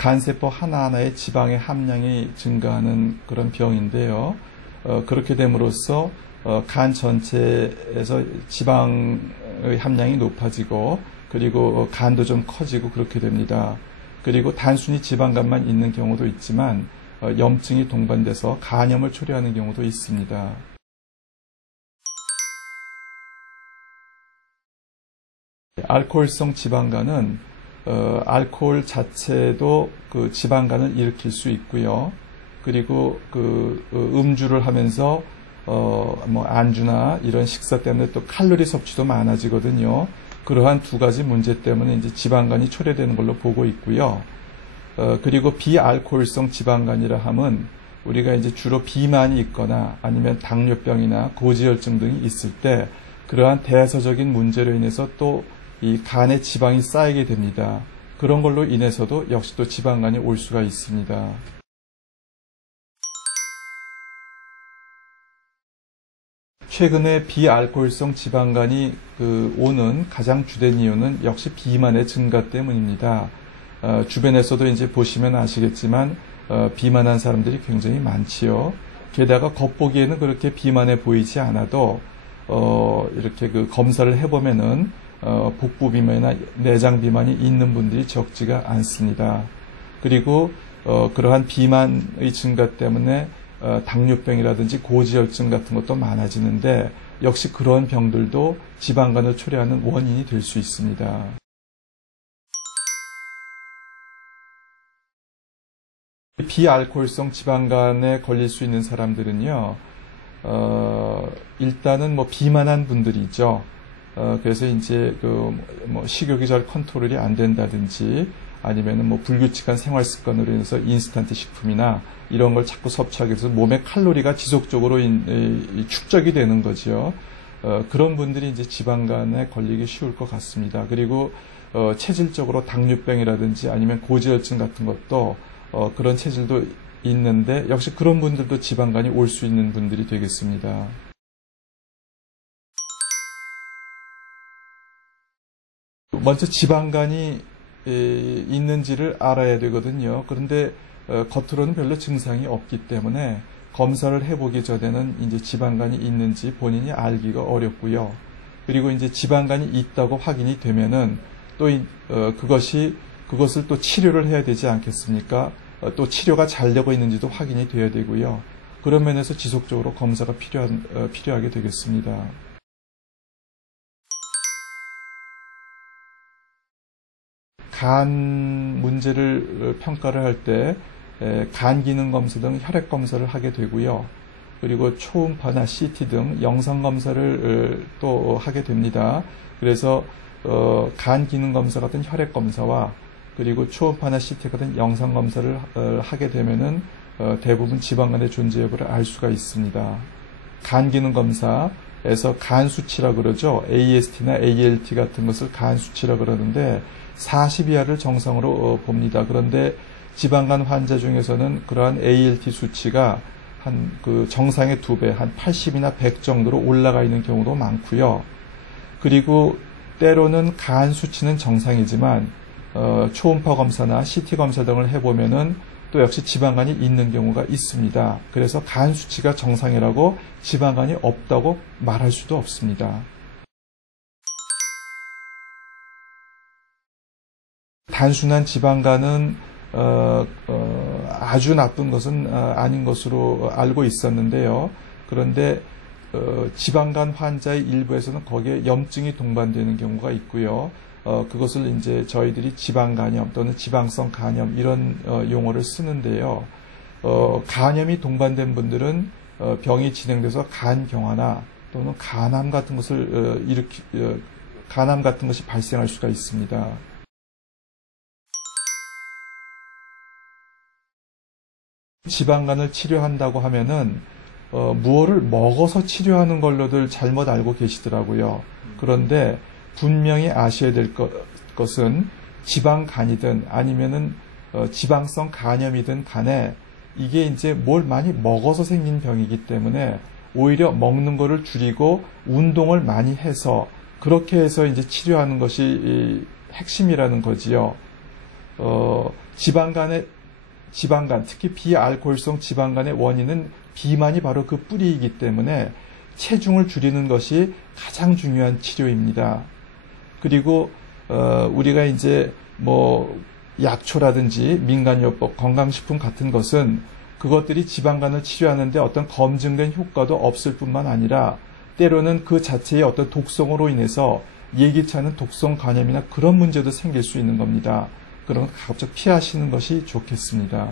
간세포 하나하나의 지방의 함량이 증가하는 그런 병인데요. 그렇게 됨으로써 간 전체에서 지방의 함량이 높아지고 그리고 간도 좀 커지고 그렇게 됩니다. 그리고 단순히 지방간만 있는 경우도 있지만 염증이 동반돼서 간염을 초래하는 경우도 있습니다. 알코올성 지방간은 알코올 자체도 그 지방간을 일으킬 수 있고요. 그리고 음주를 하면서 뭐 안주나 이런 식사 때문에 또 칼로리 섭취도 많아지거든요. 그러한 두 가지 문제 때문에 이제 지방간이 초래되는 걸로 보고 있고요. 그리고 비알코올성 지방간이라 함은 우리가 이제 주로 비만이 있거나 아니면 당뇨병이나 고지혈증 등이 있을 때 그러한 대사적인 문제로 인해서 또 이 간에 지방이 쌓이게 됩니다. 그런 걸로 인해서도 역시 또 지방간이 올 수가 있습니다. 최근에 비알코올성 지방간이 오는 가장 주된 이유는 역시 비만의 증가 때문입니다. 주변에서도 이제 보시면 아시겠지만 비만한 사람들이 굉장히 많지요. 게다가 겉보기에는 그렇게 비만해 보이지 않아도 이렇게 검사를 해보면은 복부 비만이나 내장 비만이 있는 분들이 적지가 않습니다. 그리고 그러한 비만의 증가 때문에 당뇨병이라든지 고지혈증 같은 것도 많아지는데 역시 그런 병들도 지방간을 초래하는 원인이 될 수 있습니다. 비알코올성 지방간에 걸릴 수 있는 사람들은요, 일단은 뭐 비만한 분들이죠. 그래서 이제 뭐 식욕이 잘 컨트롤이 안 된다든지 아니면은 뭐 불규칙한 생활 습관으로 인해서 인스턴트 식품이나 이런 걸 자꾸 섭취하게 돼서 몸에 칼로리가 지속적으로 축적이 되는 거죠. 그런 분들이 이제 지방간에 걸리기 쉬울 것 같습니다. 그리고 체질적으로 당뇨병이라든지 아니면 고지혈증 같은 것도 그런 체질도 있는데 역시 그런 분들도 지방간이 올 수 있는 분들이 되겠습니다. 먼저 지방간이 있는지를 알아야 되거든요. 그런데 겉으로는 별로 증상이 없기 때문에 검사를 해보기 전에는 이제 지방간이 있는지 본인이 알기가 어렵고요. 그리고 이제 지방간이 있다고 확인이 되면은 또 그것을 또 치료를 해야 되지 않겠습니까? 또 치료가 잘 되고 있는지도 확인이 돼야 되고요. 그런 면에서 지속적으로 검사가 필요하게 되겠습니다. 간 문제를 평가를 할 때 간 기능 검사 등 혈액 검사를 하게 되고요. 그리고 초음파나 CT 등 영상 검사를 또 하게 됩니다. 그래서 간 기능 검사 같은 혈액 검사와 그리고 초음파나 CT 같은 영상 검사를 하게 되면은 대부분 지방간의 존재 여부를 알 수가 있습니다. 간 기능 검사에서 간 수치라 그러죠. AST나 ALT 같은 것을 간 수치라 그러는데 40 이하를 정상으로 봅니다. 그런데 지방간 환자 중에서는 그러한 ALT 수치가 한 정상의 2배, 한 80이나 100 정도로 올라가 있는 경우도 많고요. 그리고 때로는 간 수치는 정상이지만 초음파 검사나 CT 검사 등을 해보면은 또 역시 지방간이 있는 경우가 있습니다. 그래서 간 수치가 정상이라고 지방간이 없다고 말할 수도 없습니다. 단순한 지방간은 아주 나쁜 것은 아닌 것으로 알고 있었는데요. 그런데 지방간 환자의 일부에서는 거기에 염증이 동반되는 경우가 있고요. 그것을 이제 저희들이 지방간염 또는 지방성 간염 이런 용어를 쓰는데요. 간염이 동반된 분들은 병이 진행돼서 간경화나 또는 간암 같은 것을 간암 같은 것이 발생할 수가 있습니다. 지방간을 치료한다고 하면은 무엇을 먹어서 치료하는 걸로들 잘못 알고 계시더라고요. 그런데 분명히 아셔야 될 것은 지방간이든 아니면은 지방성 간염이든 간에 이게 이제 뭘 많이 먹어서 생긴 병이기 때문에 오히려 먹는 거를 줄이고 운동을 많이 해서 그렇게 해서 이제 치료하는 것이 핵심이라는 거지요. 지방간, 특히 비알코올성 지방간의 원인은 비만이 바로 그 뿌리이기 때문에 체중을 줄이는 것이 가장 중요한 치료입니다. 그리고 우리가 이제 약초라든지 민간요법, 건강식품 같은 것은 그것들이 지방간을 치료하는데 어떤 검증된 효과도 없을 뿐만 아니라 때로는 그 자체의 어떤 독성으로 인해서 예기치 않은 독성 간염이나 그런 문제도 생길 수 있는 겁니다. 그런 거 가급적 피하시는 것이 좋겠습니다.